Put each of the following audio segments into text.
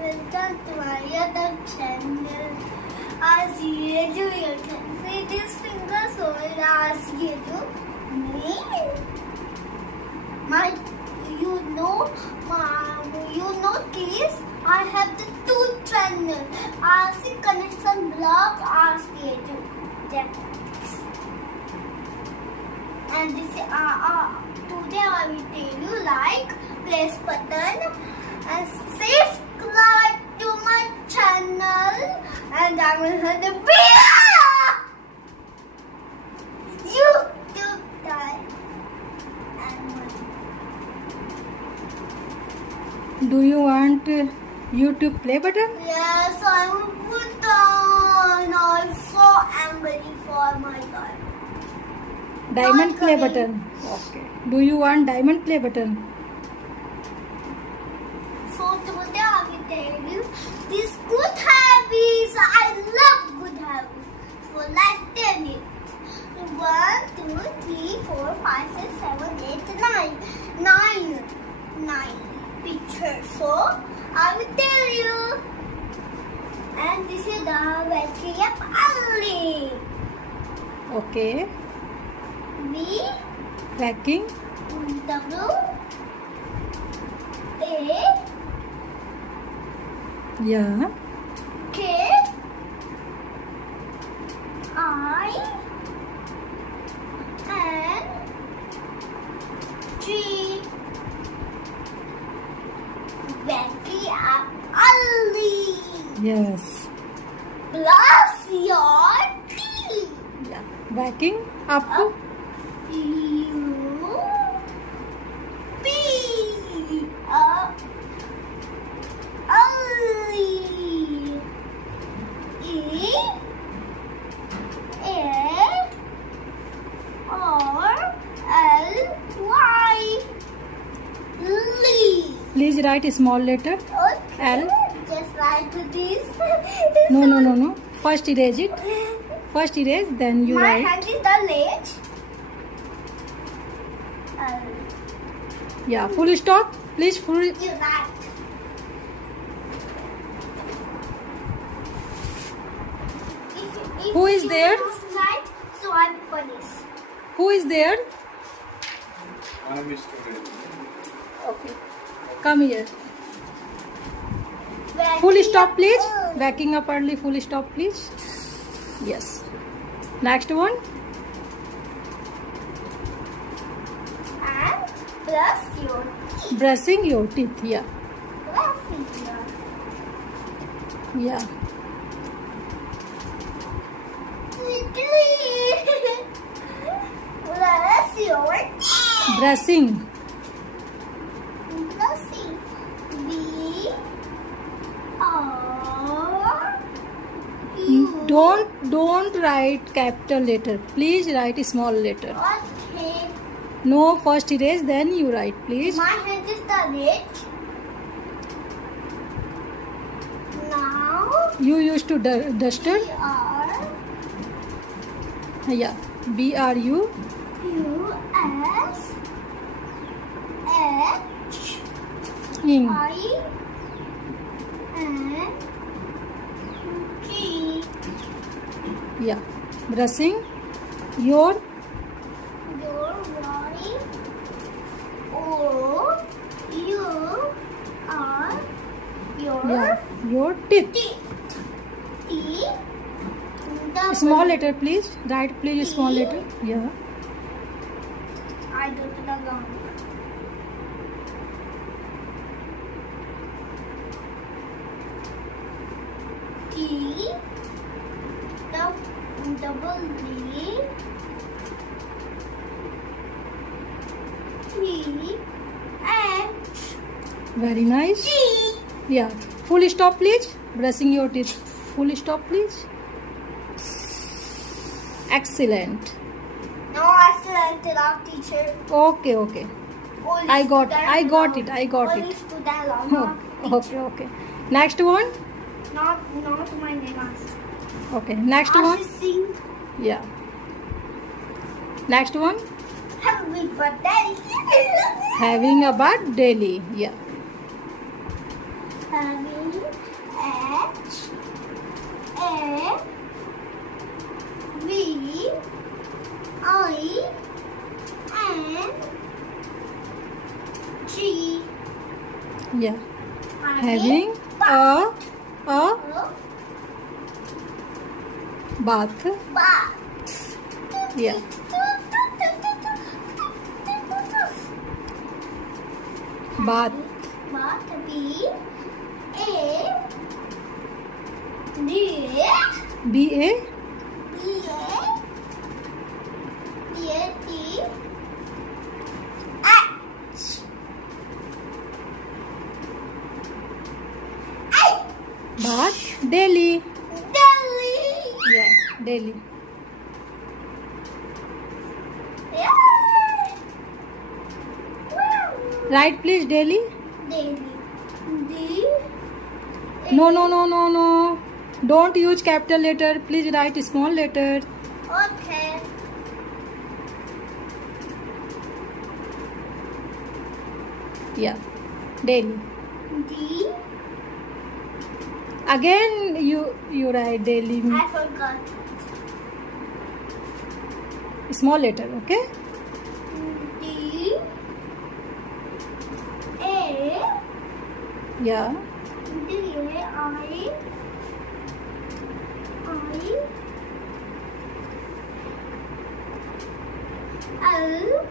welcome to my YouTube channel. Aashiedu, you can see this finger, so Aashiedu. You notice I have the two channel. Aashi Connection Blog, Aashiedu. And this today I will tell you like, press button and subscribe to my channel, and I will have the bell YouTube time. Do you want YouTube play button? Yes, I will put on. I'm so angry for my God. Diamond Not play coming. button. Okay. Do you want diamond play button? So today I will tell you these good habits. I love good habits. So let's tell it. 1, 2, 3, 4, 5, 6, 7, 8, 9 pictures. So I will tell you. And this is the battery of Ali. Okay. B Tracking. W A Yeah. K I N G. Battery up Ali. Yes. Plus your teeth. Yeah. Backing up. U P Ali. E A R L Y. Lee. Please write a small letter. Okay. L. Just like this. No. First erase it. First erase, then you My write. hand is the ledge. Yeah. Full stop. Please full. You right. If Who is you there? don't Right, so I'm punished. Who is there? I'm a student. Okay. Come here. Backing Full stop, up please. early. Backing up early. Full stop, please. Yes. Next one. And plus your teeth. Brushing your teeth. Yeah. Plus your Yeah. plus your teeth. Brushing. Brushing. B R U. Don't write capital letter. Please write a small letter. Okay. No first erase, then you write, please. My hand is the red. Now You used to duster. we are Yeah. BRU. U S H Ing. I N G. Yeah. Brushing your. Your Y O U R your Yeah. Your teeth. teeth. T double. Small letter, please. Write, please, small letter. Yeah. I go to the ground. T double D T H Very nice. G. Yeah. Full stop, please. Brushing your teeth. Full stop, please. Excellent. No, I selected our teacher. Okay. Only I got student it. I got only it. student alone, not teacher. Okay. Next one. Not my name. Okay. Next Aashi one. sing Yeah. Next one. happy birthday. Having a bath daily. Yeah. having H A V I N G. Yeah. Having a bath. Bath. Yeah. Bath. Bath. B A D B A B A T H. bath. Delhi. Delhi. Yeah. Delhi. Yeah. Right, please. Delhi. Delhi. D. No. Don't use capital letter. Please write small letter. Okay. Yeah. Delhi. D. Again, you write Delhi. I forgot. Small letter. Okay. D. A. Yeah. D. I. L.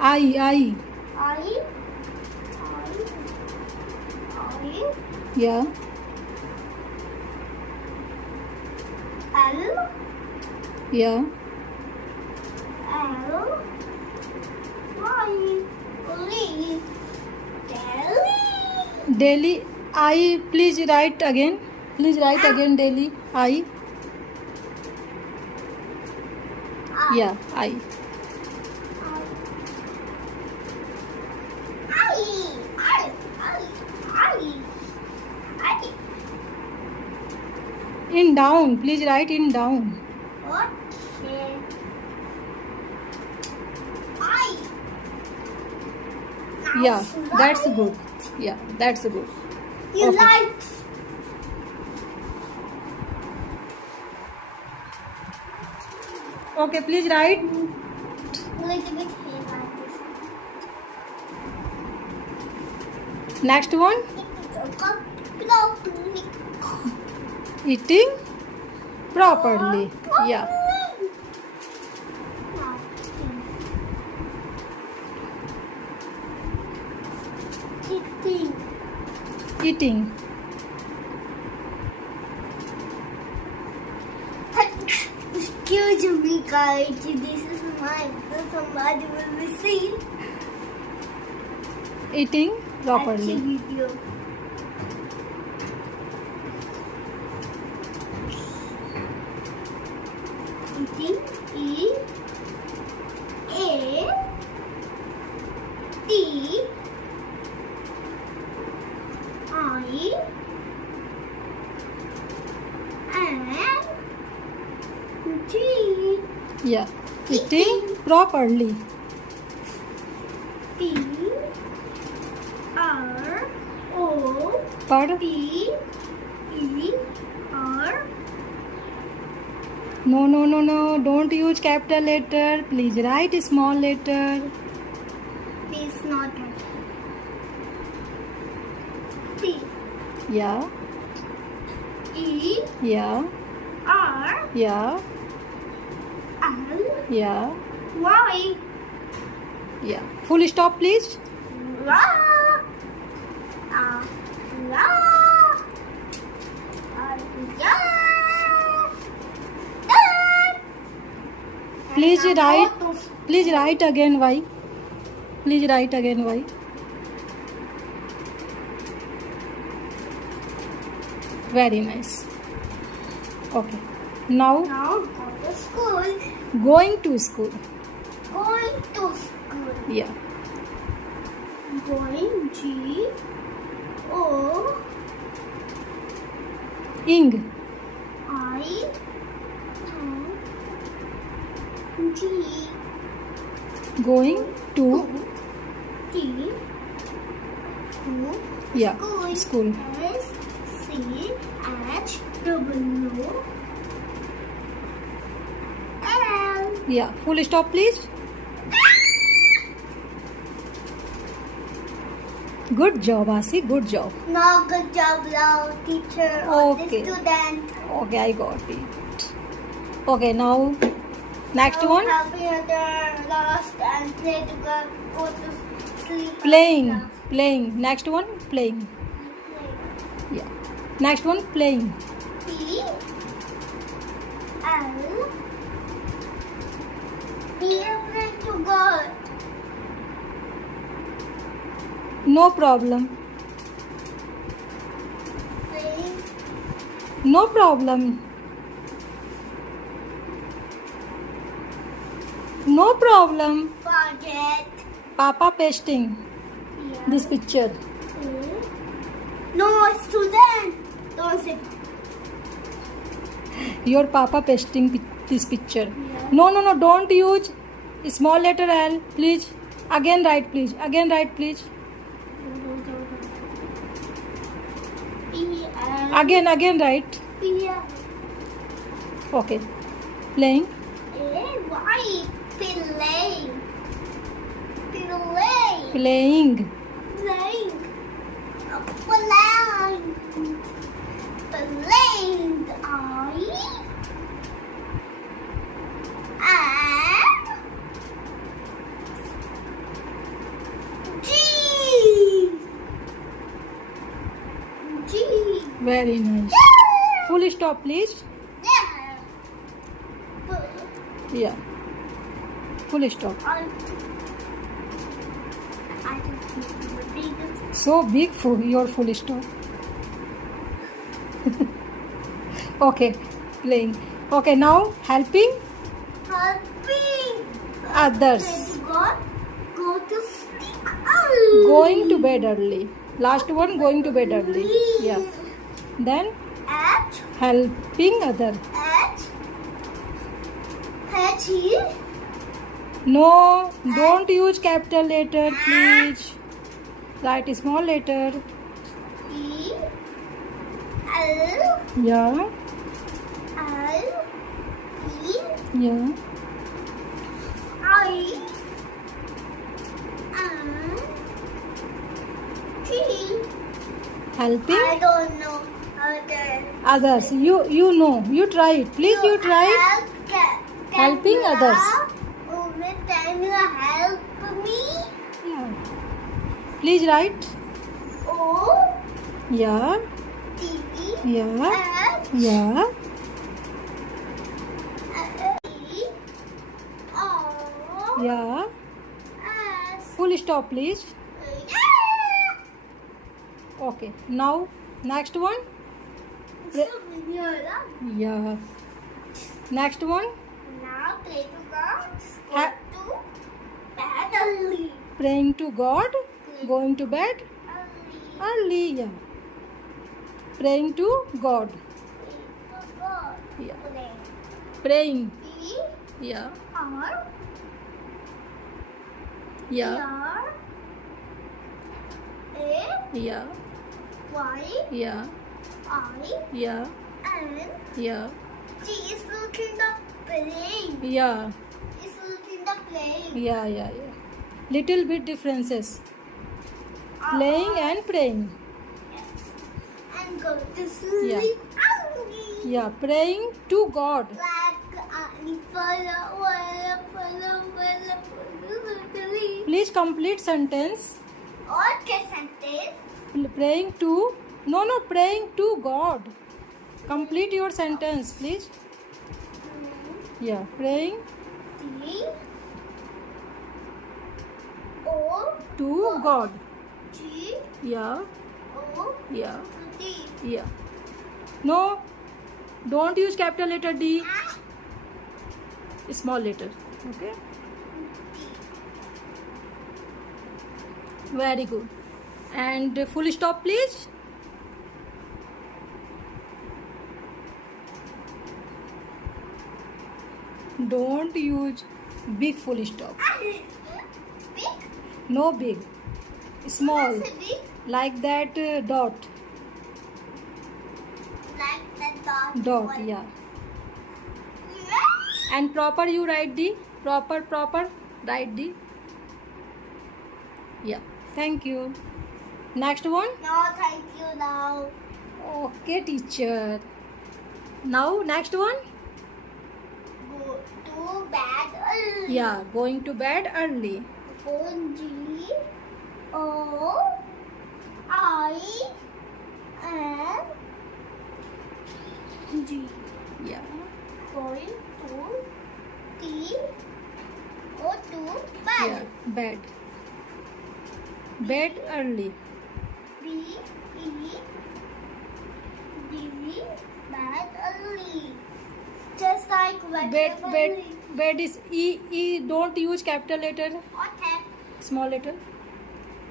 I. I. Yeah. L. Yeah. L. Y. Lee. Delhi. Delhi. I. Please write again. Please write again. Delhi. I. Yeah. I. In down. Please write in down. Okay. Yeah. That's good. Yeah. That's good. You Okay. like? Okay. Please write. Little bit here like this. Next one. Eating properly. Yeah. Eating. Excuse me, guys. This is mine. Somebody will be seen. Eating properly. Video. Eating. E. A. T. I. N. G. Yeah. Eating properly. P. R. O. Per. P. E. R. No. Don't use capital letter. Please write small letter. Is not T. Yeah. E. Yeah. R. Yeah. L. Yeah. Y. Yeah. Full stop, please. La. La. Ya. Please write. Please write again why. Please write again why. Very nice. Okay. Now Now go to school. going to school. Going to school. Yeah. Going G. O. Ing. I. N. G. Going to. T. School. Yeah. School. School. SCHOOL. Yeah. Full stop, please. Good job, Ashi. Good job. No, good job, now, teacher. Okay. The student. Okay, I got it. Okay, now next one. Happy other lost and play to go to sleep. Playing. Playing. Next one. Playing. Yeah. Next one. Playing. P L P pray to God. No problem. Play No problem. No problem. forget. Papa pasting this picture. No, student. Don't say. Your papa pasting this picture. No, no, no. Don't use small letter L. Please. Again write, please. Again write, please. P L Again write. P L Okay. Playing. A Y. Play. Playing. Playing. Playing. Playing. G. Very nice. Full stop, please. Yeah. Full stop. So big for your full stop. Okay. Playing. Okay, now helping Helping others. go to sleep. Going to bed early. Last one, going to bed early. Yeah. Then H helping other. E. No, don't use capital letter, please. Write small letter. E L Yeah. L E Yeah. I N T. Helping I don't know other. others. You know. You try it. Please, you try it. Helping others. Can you help me? Yeah. Please write. O Yeah. T Yeah. H Yeah. E O Yeah. S. Full stop, please. Okay. Now, next one. Yeah. Next one. Now play to God. Ha- Go to bed early. Praying to God. Going to bed early. Yeah. Praying to God. Yeah. Praying. P Yeah. R Yeah. R A Yeah. Y Yeah. I Yeah. N Yeah. G is looking the plane. Yeah. Is looking the plane. Yeah. Yeah. Yeah. Little bit differences. Playing and praying. And go to sleep. Yeah. Early. Yeah. Praying to God. Please complete sentence. Okay, sentence. Praying to. No. Praying to God. Complete your sentence, please. Yeah. Praying D O to God. G Yeah. O Yeah. D. Yeah. No. Don't use capital letter D. Small letter. Okay. Very good. And full stop, please. Don't use big full stop. Big? No big. Small. Big? Like that dot. Like that dot. Dot, yeah. And proper you write the proper write the. Yeah. Thank you. Next one. No, thank you now. Okay, teacher. Now next one. Go to bed early. Yeah, going to bed early. G O I N G. Yeah. Going to T O to bed. Yeah. Bed. Bed early. B E D bed early. Just like Bed is E. Don't use capital letter, Okay. small letter.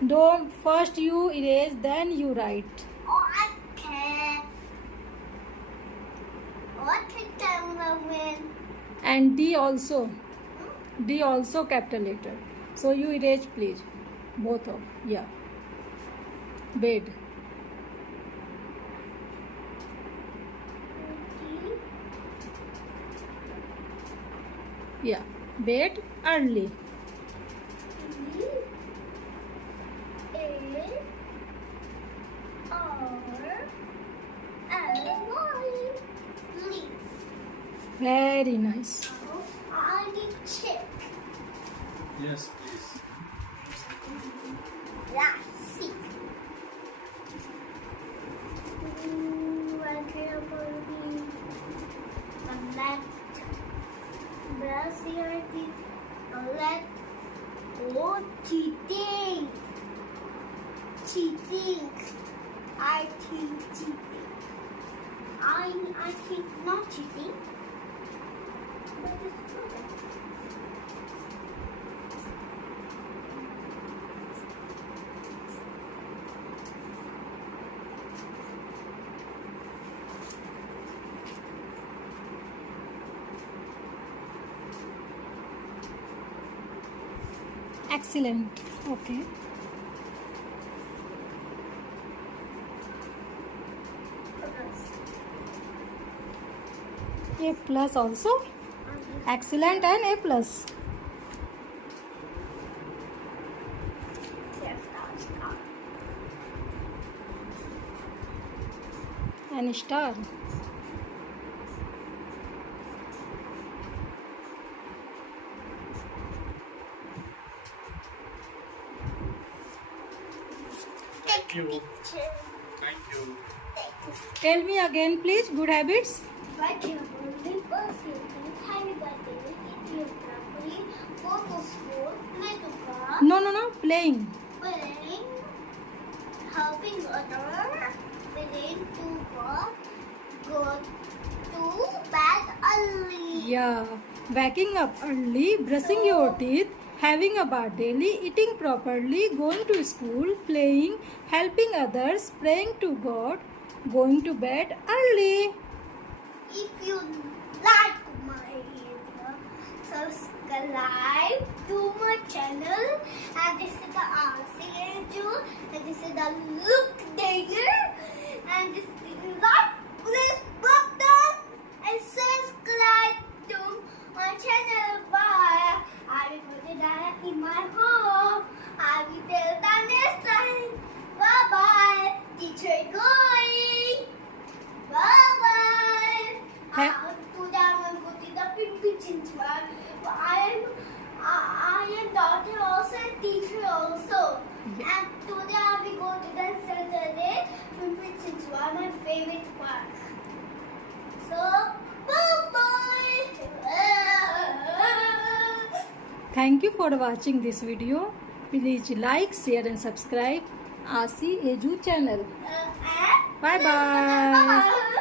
Don't first you erase, then you write. Okay. Okay, Cameron. And D also. D also capital letter. So you erase, please. Both of, yeah. Bed. Yeah. Bed early. Very nice. I need check. Yes, please. Yeah, see. I care for me. The left. Brush your teeth. The left. Oh, cheating. Cheating. I think cheating. I think not cheating. But it's good. Excellent. Okay. A plus also. Excellent and A plus. And star. Thank you. Thank you. Tell me again, please. Good habits. Write your only perfume, happy birthday, eat your properly, go to school, play to car, No. Playing. playing, helping others, playing to work, go to bed early. Yeah. Waking up early, brushing your teeth, having a bath daily, eating properly, going to school, playing, helping others, praying to God, going to bed early. If you like my video, subscribe to my channel. And this is the Aashiedu, and this is the look there, and this is like this button and subscribe to my channel. Bye. I will put that in my home. I will tell the next time. Bye bye. Teacher going. Bye bye. Today I am going to the pink chinchwan. I am daughter also and teacher also. And today I will go to the Saturday pink chinchwan, my favorite park. So bye bye. Thank you for watching this video. Please like, share and subscribe Aashiedu channel. Bye bye.